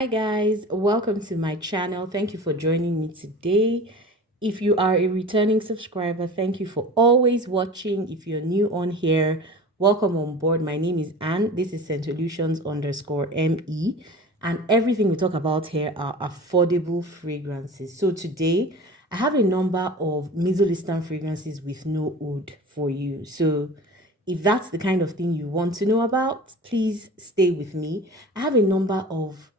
Hi guys, welcome to my channel. Thank you for joining me today. If you are a returning subscriber, thank you for always watching. If you're new on here, welcome on board. My name is Anne. This is Solutions_ME, and everything we talk about here are affordable fragrances. So today I have a number of Middle Eastern fragrances with no oud for you. So if that's the kind of thing you want to know about, please stay with me. I have a number of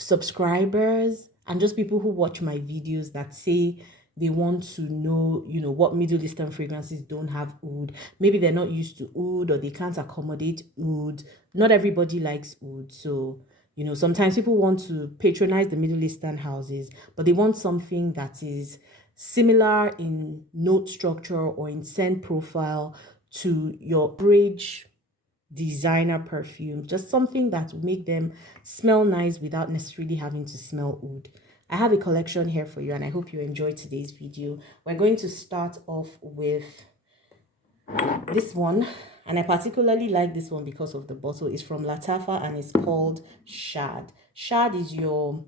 subscribers and just people who watch my videos that say they want to know, what Middle Eastern fragrances don't have oud. Maybe they're not used to oud or they can't accommodate oud. Not everybody likes oud. So, sometimes people want to patronize the Middle Eastern houses, but they want something that is similar in note structure or in scent profile to your average designer perfume, just something that will make them smell nice without necessarily having to smell oud. I have a collection here for you and I hope you enjoy today's video. We're going to start off with this one, and I particularly like this one because of the bottle. It's from Lattafa and it's called Shad. Shad is your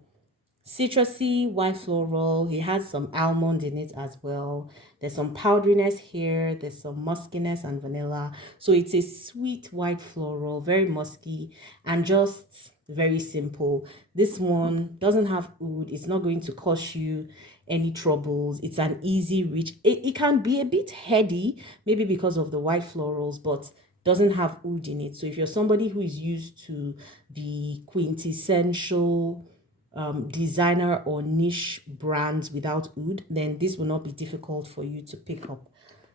citrusy white floral. It has some almond in it as well. There's some powderiness here. There's some muskiness and vanilla. So it's a sweet white floral, very musky and just very simple. This one doesn't have oud. It's not going to cause you any troubles. It's an easy reach. It can be a bit heady, maybe because of the white florals, but doesn't have oud in it. So if you're somebody who is used to the quintessential designer or niche brands without oud, then this will not be difficult for you to pick up.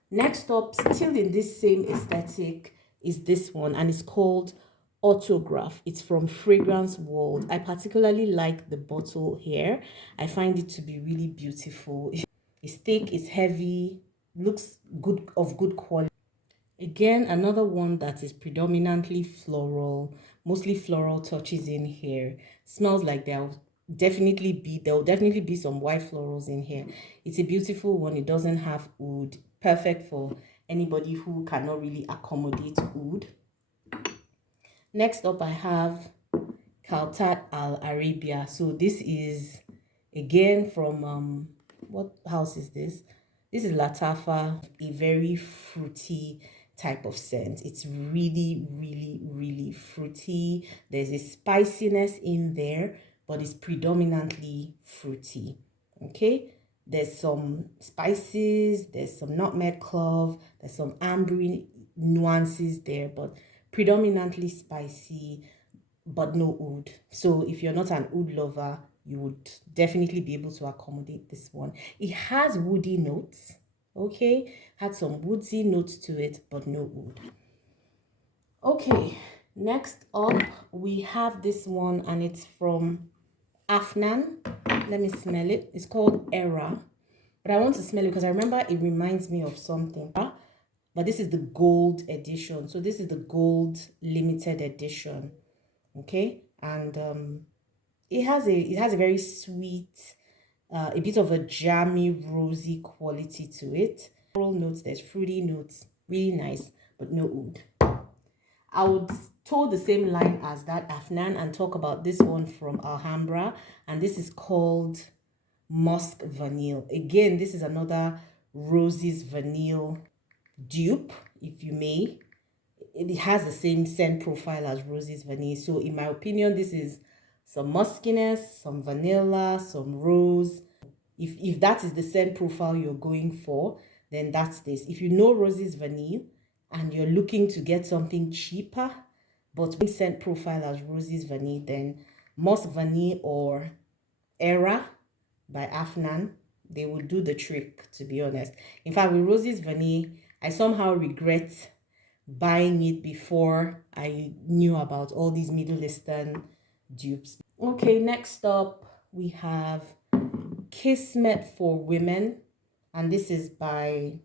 Next up, still in this same aesthetic, is this one, and it's called Autograph. It's from Fragrance World. I particularly like the bottle here. I find it to be really beautiful. It's thick, it's heavy, looks good, of good quality. Again, another one that is predominantly floral, mostly floral touches in here. Smells like there will definitely be some white florals in here. It's a beautiful one. It doesn't have oud. Perfect for anybody who cannot really accommodate oud. Next up, I have Oud Al Arabia. So this is again from what house is this? This is Lattafa, a very fruity type of scent. It's really, really, really fruity. There's a spiciness in there, but it's predominantly fruity. Okay, there's some spices, there's some nutmeg clove, there's some ambery nuances there, but predominantly spicy, but no oud. So if you're not an oud lover, you would definitely be able to accommodate this one. It has woody notes, okay? Had some woodsy notes to it, but no oud. Okay, next up, we have this one, and it's from Afnan. Let me smell it. It's called Era. But I want to smell it because I remember it reminds me of something. But this is the gold edition. So this is the gold limited edition. Okay, and it has a very sweet, a bit of a jammy, rosy quality to it. Floral notes, there's fruity notes, really nice, but no oud. I would toe the same line as that Afnan and talk about this one from Alhambra, and this is called Musk Vanille. Again, this is another Roses Vanille dupe, if you may. It has the same scent profile as Roses Vanille. So in my opinion, this is some muskiness, some vanilla, some rose. If that is the scent profile you're going for, then that's this. If you know Roses Vanille and you're looking to get something cheaper, but scent profile as Roses Vanille, then Musk Vanille or Era by Afnan, they will do the trick, to be honest. In fact, with Roses Vanille, I somehow regret buying it before I knew about all these Middle Eastern dupes. Okay, next up we have Kismet for Women, and this is by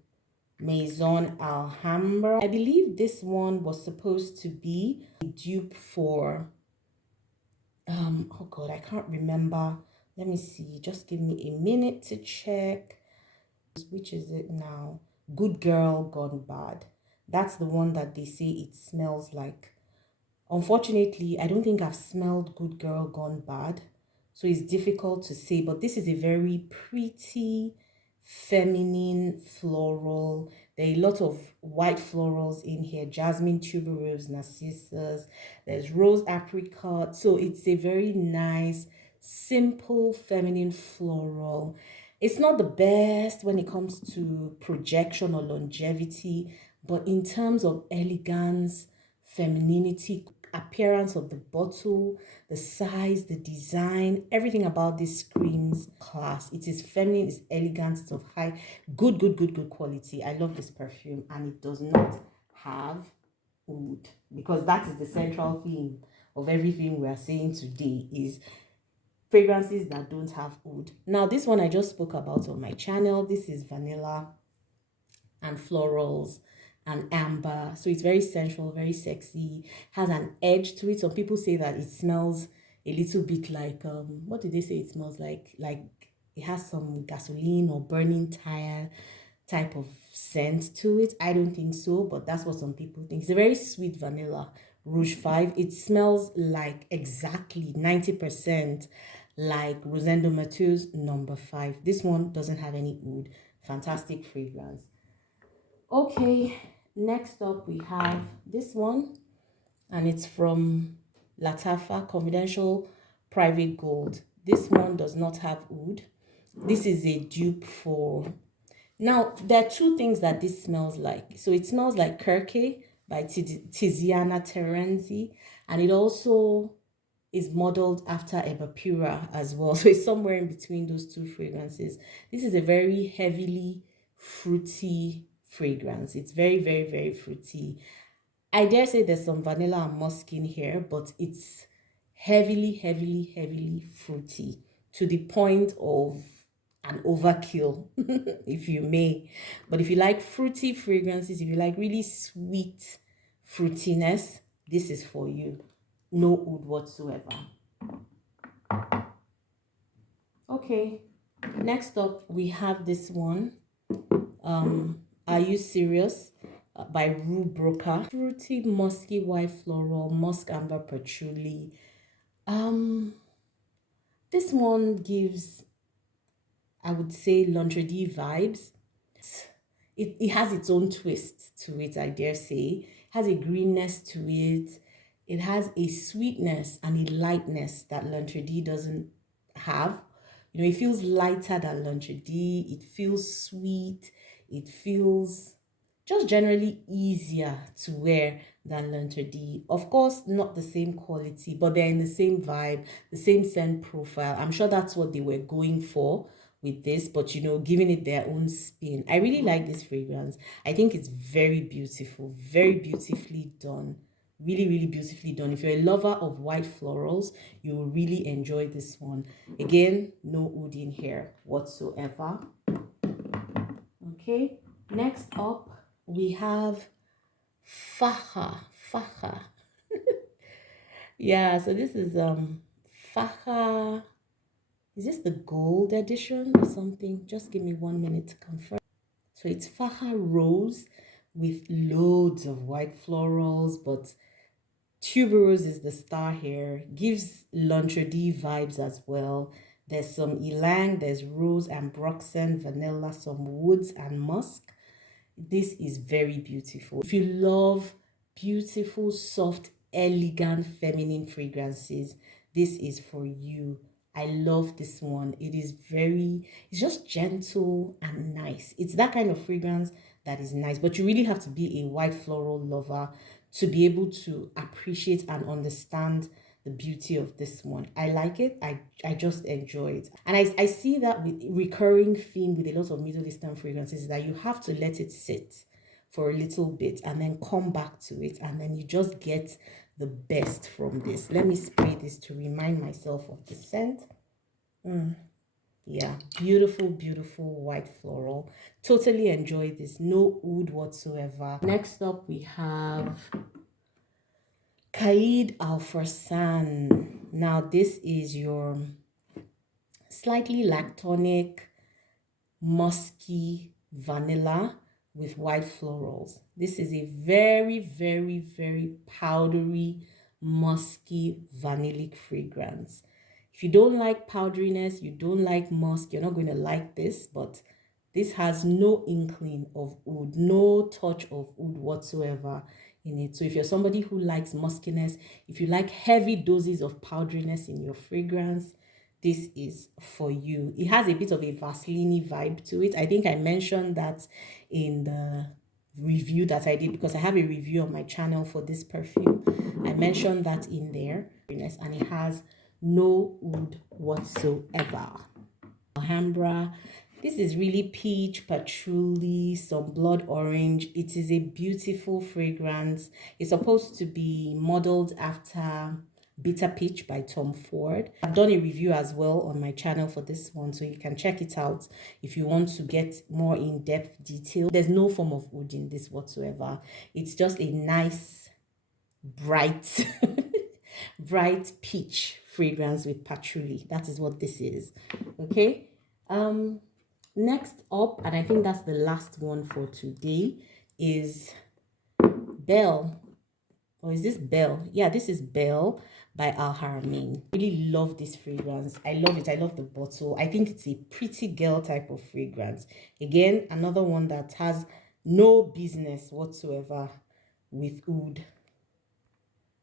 Maison Alhambra. I believe this one was supposed to be a dupe for oh god, I can't remember. Let me see, just give me a minute to check. Which is it now? Good Girl Gone Bad. That's the one that they say it smells like Unfortunately, I don't think I've smelled Good Girl Gone Bad, so it's difficult to say, but this is a very pretty, feminine floral. There are a lot of white florals in here: jasmine, tuberose, narcissus. There's rose apricot. So it's a very nice, simple, feminine floral. It's not the best when it comes to projection or longevity, but in terms of elegance, femininity, appearance of the bottle, the size, the design, everything about this screams class. It is feminine, it's elegant, it's of high, good quality. I love this perfume, and it does not have oud, because that is the central theme of everything we are saying today, is fragrances that don't have oud. Now, this one I just spoke about on my channel. This is vanilla and florals and amber, so it's very sensual, very sexy, has an edge to it. Some people say that it smells a little bit like what did they say it smells like it has some gasoline or burning tire type of scent to it. I don't think so, but that's what some people think. It's a very sweet vanilla Rouge 5. It smells like exactly 90% like Rosendo Mathieu's number 5. This one doesn't have any oud. Fantastic fragrance. Okay, next up we have this one, and it's from Lattafa, Confidential Private Gold. This one does not have oud. This is a dupe for... Now, there are two things that this smells like. So it smells like Kirke by Tiziana Terenzi, and it also is modeled after Ebapura as well. So it's somewhere in between those two fragrances. This is a very heavily fruity fragrance. It's very fruity. I dare say there's some vanilla and musk in here, but it's heavily fruity, to the point of an overkill, if you may. But if you like fruity fragrances, if you like really sweet fruitiness, this is for you. No oud whatsoever. Okay, next up we have this one. Are You Serious? By Rue Broca. Fruity, musky, white floral, musk amber patchouli. This one gives, I would say, L'Entrée vibes. It has its own twist to it, I dare say. It has a greenness to it. It has a sweetness and a lightness that L'Entrée doesn't have. You know, it feels lighter than L'Entrée. It feels sweet. It feels just generally easier to wear than L'Entrée. Of course, not the same quality, but they're in the same vibe, the same scent profile. I'm sure that's what they were going for with this, but you know, giving it their own spin. I really like this fragrance. I think it's very beautiful, very beautifully done. Really beautifully done. If you're a lover of white florals, you will really enjoy this one. Again, no oud in here whatsoever. Okay, next up we have Faha. Yeah, so this is Faha. Is this the gold edition or something? Just give me 1 minute to confirm. So it's Faha Rose with loads of white florals, but tuberose is the star here. Gives L'Entrée vibes as well. There's some ylang, there's rose and ambroxan, vanilla, some woods and musk. This is very beautiful. If you love beautiful, soft, elegant, feminine fragrances, this is for you. I love this one. It's just gentle and nice. It's that kind of fragrance that is nice, but you really have to be a white floral lover to be able to appreciate and understand the beauty of this one. I like it. I just enjoy it. And I see that with recurring theme with a lot of Middle Eastern fragrances, that you have to let it sit for a little bit and then come back to it, and then you just get the best from this. Let me spray this to remind myself of the scent. Yeah, beautiful white floral. Totally enjoy this. No oud whatsoever. Next up we have Oud Al San. Now this is your slightly lactonic, musky vanilla with white florals. This is a very powdery, musky vanillic fragrance. If you don't like powderiness, you don't like musk, you're not going to like this, but this has no inkling of oud, no touch of oud whatsoever in it. So if you're somebody who likes muskiness, if you like heavy doses of powderiness in your fragrance, this is for you. It has a bit of a Vaseline vibe to it. I think I mentioned that in the review that I did, because I have a review on my channel for this perfume. I mentioned that in there, and it has no oud whatsoever. Alhambra. This is really peach, patchouli, some blood orange. It is a beautiful fragrance. It's supposed to be modeled after Bitter Peach by Tom Ford. I've done a review as well on my channel for this one, so you can check it out if you want to get more in-depth detail. There's no form of oud in this whatsoever. It's just a nice, bright, bright peach fragrance with patchouli. That is what this is. Okay. Next up, and I think that's the last one for today, is Belle. Or is this Belle? Yeah, this is Belle by Al Haramain. Really love this fragrance. I love it. I love the bottle. I think it's a pretty girl type of fragrance. Again, another one that has no business whatsoever with oud.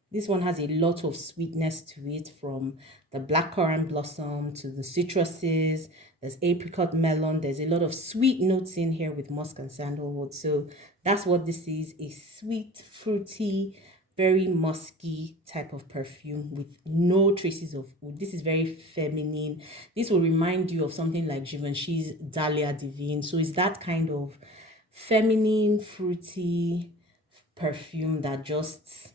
This one has a lot of sweetness to it, from the blackcurrant blossom to the citruses. There's apricot melon. There's a lot of sweet notes in here with musk and sandalwood. So that's what this is, a sweet, fruity, very musky type of perfume with no traces of oud. This is very feminine. This will remind you of something like Givenchy's Dahlia Divine. So it's that kind of feminine, fruity perfume that just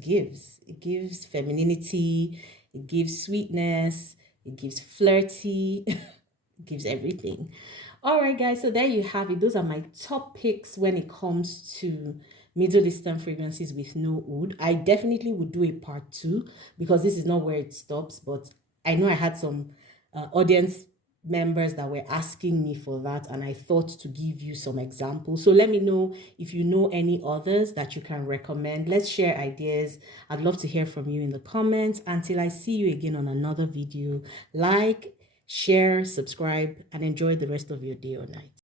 gives. It gives femininity, it gives sweetness, it gives flirty, it gives everything. All right, guys, so there you have it. Those are my top picks when it comes to Middle Eastern fragrances with no oud. I definitely would do a part 2 because this is not where it stops, but I know I had some audience members that were asking me for that, and I thought to give you some examples. So let me know if you know any others that you can recommend. Let's share ideas. I'd love to hear from you in the comments. Until I see you again on another video, like, share, subscribe, and enjoy the rest of your day or night.